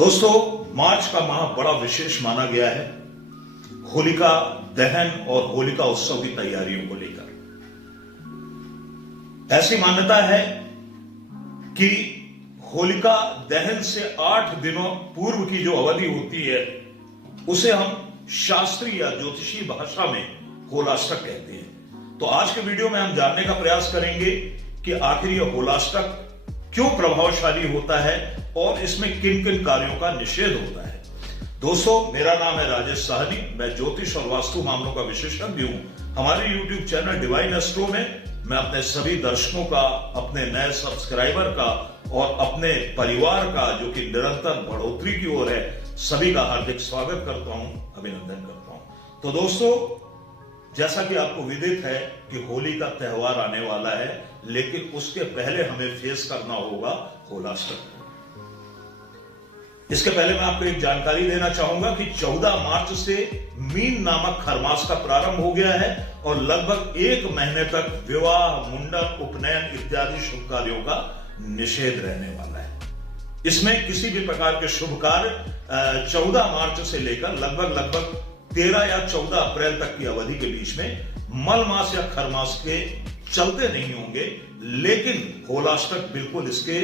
दोस्तों, मार्च का माह बड़ा विशेष माना गया है होलिका दहन और होलिका उत्सव की तैयारियों को लेकर। ऐसी मान्यता है कि होलिका दहन से 8 दिनों पूर्व की जो अवधि होती है उसे हम शास्त्रीय या ज्योतिषीय भाषा में होलाष्टक कहते हैं। तो आज के वीडियो में हम जानने का प्रयास करेंगे कि आखिर यह होलाष्टक क्यों प्रभावशाली होता है और इसमें किन किन कार्यों का निषेध होता है। दोस्तों, मेरा नाम है राजेश साहनी, मैं ज्योतिष और वास्तु मामलों का विशेषज्ञ हूं। हमारे YouTube चैनल डिवाइन एस्ट्रो में मैं अपने सभी दर्शकों का, अपने नए सब्सक्राइबर का और अपने परिवार का जो कि निरंतर बढ़ोतरी की ओर है, सभी का हार्दिक स्वागत करता हूं, अभिनंदन करता हूं। तो दोस्तों, जैसा कि आपको विदित है कि होली का त्योहार आने वाला है, लेकिन उसके पहले हमें फेस करना होगा होलाष्टक। इसके पहले मैं आपको एक जानकारी देना चाहूंगा कि 14 मार्च से मीन नामक खरमास का प्रारंभ हो गया है और लगभग 1 महीने तक विवाह, मुंडन, उपनयन इत्यादि शुभ कार्यों का निषेध रहने वाला है। इसमें किसी भी प्रकार के शुभ कार्य 14 मार्च से लेकर लगभग 13 या 14 अप्रैल तक की अवधि के बीच में मल मास या खरमास के चलते नहीं होंगे, लेकिन होलाष्टक बिल्कुल इसके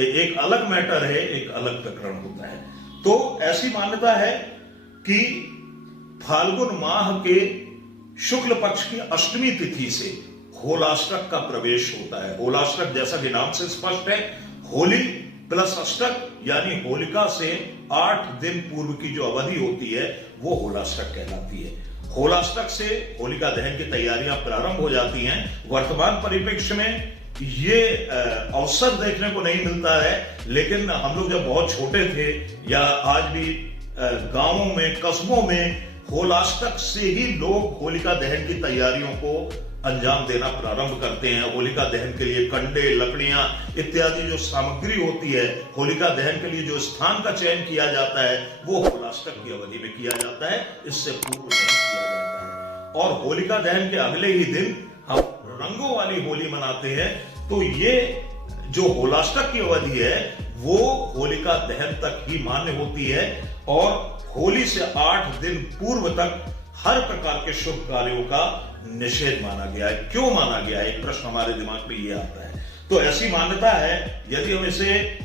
एक अलग मैटर है, एक अलग प्रकरण होता है। तो ऐसी मान्यता है कि फाल्गुन माह के शुक्ल पक्ष की अष्टमी तिथि से होलाष्टक का प्रवेश होता है। होलाष्टक जैसा कि नाम से स्पष्ट है, होली प्लस अष्टक यानी होलिका से 8 दिन पूर्व की जो अवधि होती है वो होलाष्टक कहलाती है। होलाष्टक से होलिका दहन की तैयारियां प्रारंभ हो जाती हैं। वर्तमान परिप्रेक्ष्य में ये अवसर देखने को नहीं मिलता है, लेकिन हम लोग जब बहुत छोटे थे या आज भी गांवों में, कस्बों में होलाष्टक से ही लोग होलिका दहन की तैयारियों को अंजाम देना प्रारंभ करते हैं। होलिका दहन के लिए कंडे, लकड़ियां इत्यादि जो सामग्री होती है, होलिका दहन के लिए जो स्थान का चयन किया जाता है वो होलाष्टक की अवधि में किया जाता है, इससे पूर्व नहीं किया जाता है। और होलिका दहन के अगले ही दिन हम रंगों वाली होली मनाते हैं। तो ये जो होलाष्टक की अवधि है वो होलिका दहन तक ही मान्य होती है और होली से 8 दिन पूर्व तक हर प्रकार के शुभ कार्यों का निषेध माना गया है। क्यों माना गया है, एक प्रश्न हमारे दिमाग में ये आता है। तो ऐसी मान्यता है, यदि हम इसे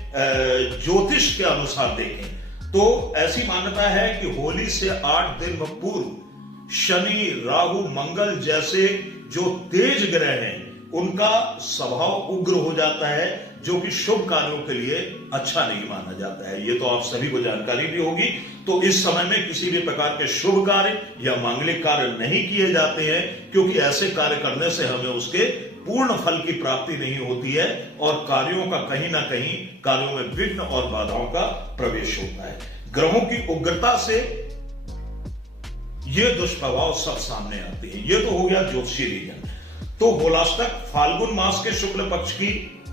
ज्योतिष के अनुसार देखें तो ऐसी मान्यता है कि होली से 8 दिन पूर्व शनि, राहु, मंगल जैसे जो तेज ग्रह हैं उनका स्वभाव उग्र हो जाता है, जो कि शुभ कार्यों के लिए अच्छा नहीं माना जाता है। ये तो आप सभी को जानकारी भी होगी। तो इस समय में किसी भी प्रकार के शुभ कार्य या मांगलिक कार्य नहीं किए जाते हैं, क्योंकि ऐसे कार्य करने से हमें उसके पूर्ण फल की प्राप्ति नहीं होती है और कार्यों का कहीं ना कहीं कार्यों में विघ्न और बाधाओं का प्रवेश होता है। ग्रहों की उग्रता से ये दुष्प्रभाव सब सामने आते हैं। ये तो हो गया ज्योतिषीय रीजन। तो होलाष्टक फाल्गुन मास के शुक्ल पक्ष की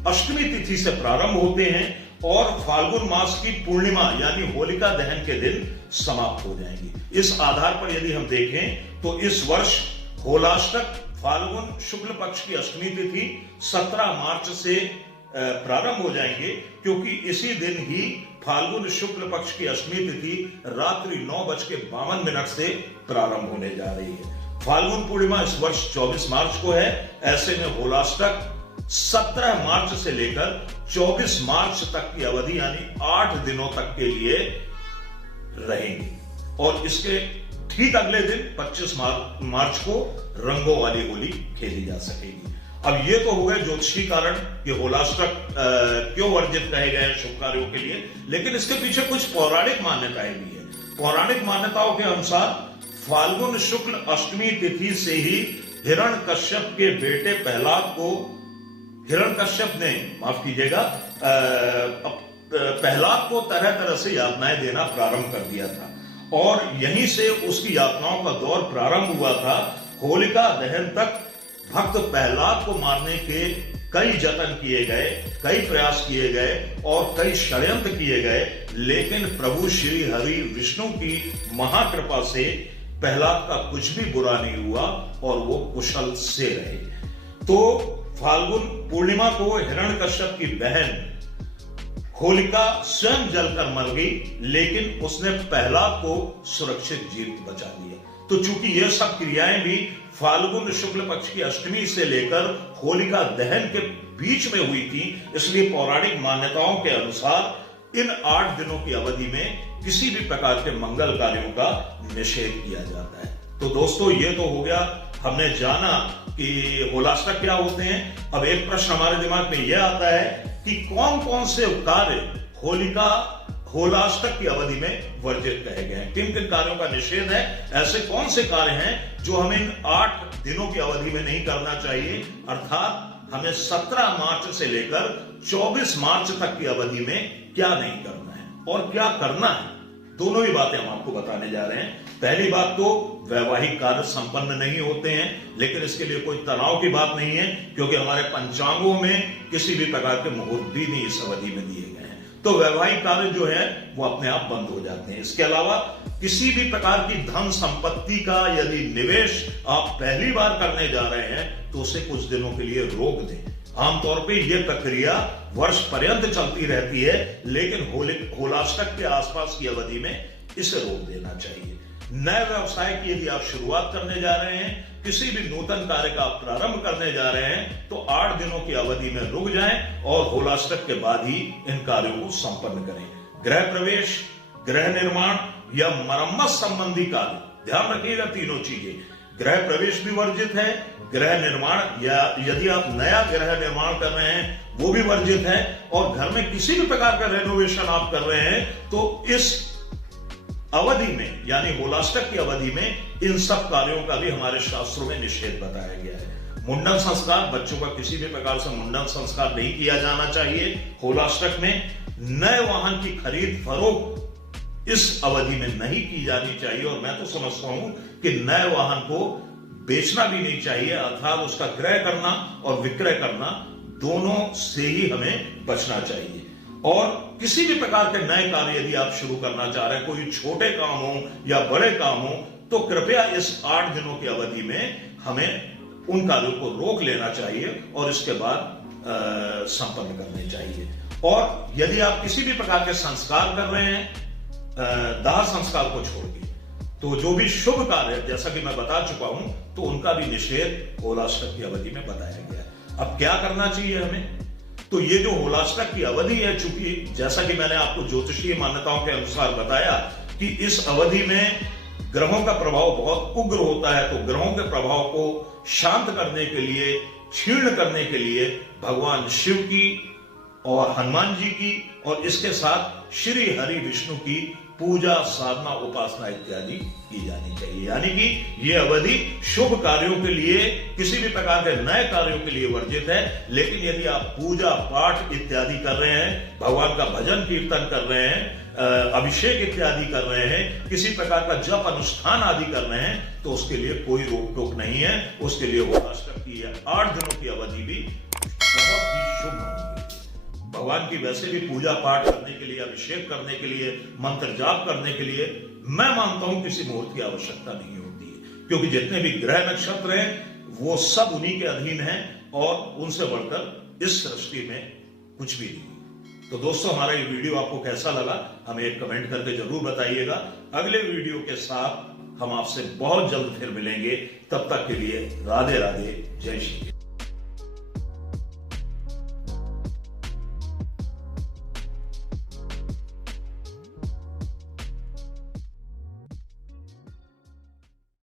अष्टमी तिथि से प्रारंभ होते हैं और फाल्गुन मास की पूर्णिमा यानी होलिका दहन के दिन समाप्त हो जाएंगी। इस आधार पर यदि हम देखें तो इस वर्ष होलाष्टक फाल्गुन शुक्ल पक्ष की अष्टमी तिथि 17 मार्च से प्रारंभ हो जाएंगे, क्योंकि इसी दिन ही फाल्गुन शुक्ल पक्ष की अष्टमी तिथि रात्रि 9:52 से प्रारंभ होने जा रही है। फाल्गुन पूर्णिमा इस वर्ष 24 मार्च को है। ऐसे में होलाष्टक 17 मार्च से लेकर 24 मार्च तक की अवधि यानी 8 दिनों तक के लिए रहेंगी और इसके ठीक अगले दिन 25 मार्च को रंगों वाली होली खेली जा सकेगी। अब ये तो हो गए ज्योतिषी कारण कि होलाष्टक क्यों वर्जित कहे गए हैं शुभ कार्यों के लिए, लेकिन इसके पीछे कुछ पौराणिक मान्यताएं भी है। पौराणिक मान्यताओं के अनुसार फाल्गुन शुक्ल अष्टमी तिथि से ही हिरण्यकश्यप के बेटे प्रहलाद को हिरण्यकश्यप ने, माफ कीजिएगा, प्रहलाद को तरह तरह से यातनाएं देना प्रारंभ कर दिया था और यहीं से उसकी यातनाओं का दौर प्रारंभ हुआ था। होलिका दहन तक भक्त प्रहलाद को मारने के कई जतन किए गए, कई प्रयास किए गए और कई षड्यंत्र किए गए, लेकिन प्रभु श्री हरि विष्णु की महाकृपा से प्रहलाद का कुछ भी बुरा नहीं हुआ और वो कुशल से रहे। तो फाल्गुन पूर्णिमा को हिरण्यकश्यप की बहन होलिका स्वयं जलकर मर गई, लेकिन उसने प्रहलाद को सुरक्षित जीवित बचा लिया। तो चूंकि यह सब क्रियाएं भी फाल्गुन शुक्ल पक्ष की अष्टमी से लेकर होलिका दहन के बीच में हुई थी, इसलिए पौराणिक मान्यताओं के अनुसार इन 8 दिनों की अवधि में किसी भी प्रकार के मंगल कार्यों का निषेध किया जाता है। तो दोस्तों, ये तो हो गया, हमने जाना कि होलाष्टक क्या होते हैं। अब एक प्रश्न हमारे दिमाग में यह आता है कि कौन कौन से कार्य होलाष्टक की अवधि में वर्जित कहे गए हैं, किन किन कार्यों का निषेध है, ऐसे कौन से कार्य हैं जो हमें इन 8 दिनों की अवधि में नहीं करना चाहिए। अर्थात हमें 17 मार्च से लेकर 24 मार्च तक की अवधि में क्या नहीं करना है और क्या करना है, दोनों ही बातें हम आपको बताने जा रहे हैं। पहली बात तो वैवाहिक कार्य संपन्न नहीं होते हैं, लेकिन इसके लिए कोई तनाव की बात नहीं है, क्योंकि हमारे पंचांगों में किसी भी प्रकार के मुहूर्त भी नहीं इस अवधि में दिए गए हैं। तो वैवाहिक कार्य जो है वो अपने आप बंद हो जाते हैं। इसके अलावा किसी भी प्रकार की धन संपत्ति का यदि निवेश आप पहली बार करने जा रहे हैं तो उसे कुछ दिनों के लिए रोक दें। आमतौर पे यह प्रक्रिया वर्ष पर्यंत चलती रहती है, लेकिन होलाष्टक के आसपास की अवधि में इसे रोक देना चाहिए। नए व्यवसाय की यदि आप शुरुआत करने जा रहे हैं, किसी भी नूतन कार्य का आप प्रारंभ करने जा रहे हैं, तो 8 दिनों की अवधि में रुक जाएं और होलाष्टक के बाद ही इन कार्यों को संपन्न करें। गृह प्रवेश, गृह निर्माण या मरम्मत संबंधी कार्य, ध्यान रखिएगा तीनों चीजें। गृह प्रवेश भी वर्जित है, गृह निर्माण या यदि आप नया गृह निर्माण कर रहे हैं वो भी वर्जित है, और घर में किसी भी प्रकार का रेनोवेशन आप कर रहे हैं तो इस अवधि में यानी होलाष्टक की अवधि में इन सब कार्यों का भी हमारे शास्त्रों में निषेध बताया गया है। मुंडन संस्कार, बच्चों का किसी भी प्रकार से मुंडन संस्कार नहीं किया जाना चाहिए होलाष्टक में। नए वाहन की खरीद फरोख्त इस अवधि में नहीं की जानी चाहिए, और मैं तो समझता हूं कि नए वाहन को बेचना भी नहीं चाहिए, अर्थात उसका क्रय करना और विक्रय करना दोनों से ही हमें बचना चाहिए। और किसी भी प्रकार के नए कार्य यदि आप शुरू करना चाह रहे हैं, कोई छोटे काम हो या बड़े काम हो, तो कृपया इस 8 दिनों की अवधि में हमें उन कार्यों को रोक लेना चाहिए और इसके बाद संपन्न करने चाहिए। और यदि आप किसी भी प्रकार के संस्कार कर रहे हैं, दाह संस्कार को छोड़ के, तो जो भी शुभ कार्य जैसा कि मैं बता चुका हूं, तो उनका भी निषेध होलाष्टक की अवधि में बताया गया है। अब क्या करना चाहिए हमें? तो ये जो होलाष्टक की अवधि है, चूंकि जैसा कि मैंने आपको ज्योतिषीय मान्यताओं के अनुसार बताया कि इस अवधि में ग्रहों का प्रभाव बहुत उग्र होता है, तो ग्रहों के प्रभाव को शांत करने के लिए, क्षीण करने के लिए भगवान शिव की और हनुमान जी की और इसके साथ श्री हरि विष्णु की पूजा, साधना, उपासना इत्यादि की जानी चाहिए। यानी कि यह अवधि शुभ कार्यों के लिए, किसी भी प्रकार के नए कार्यों के लिए वर्जित है। लेकिन यदि आप पूजा पाठ इत्यादि कर रहे हैं, भगवान का भजन कीर्तन कर रहे हैं, अभिषेक इत्यादि कर रहे हैं, किसी प्रकार का जप अनुष्ठान आदि कर रहे हैं, तो उसके लिए कोई रोक टोक नहीं है। उसके लिए होलाष्टक की 8 दिनों की अवधि भी बहुत ही शुभ मानी गई। भगवान की वैसे भी पूजा पाठ करने के लिए, अभिषेक करने के लिए, मंत्र जाप करने के लिए मैं मानता हूं किसी मुहूर्त की आवश्यकता नहीं होती है, क्योंकि जितने भी ग्रह नक्षत्र हैं वो सब उन्हीं के अधीन हैं और उनसे बढ़कर इस सृष्टि में कुछ भी नहीं। तो दोस्तों, हमारा ये वीडियो आपको कैसा लगा हमें एक कमेंट करके जरूर बताइएगा। अगले वीडियो के साथ हम आपसे बहुत जल्द फिर मिलेंगे। तब तक के लिए राधे राधे, जय श्री कृष्ण।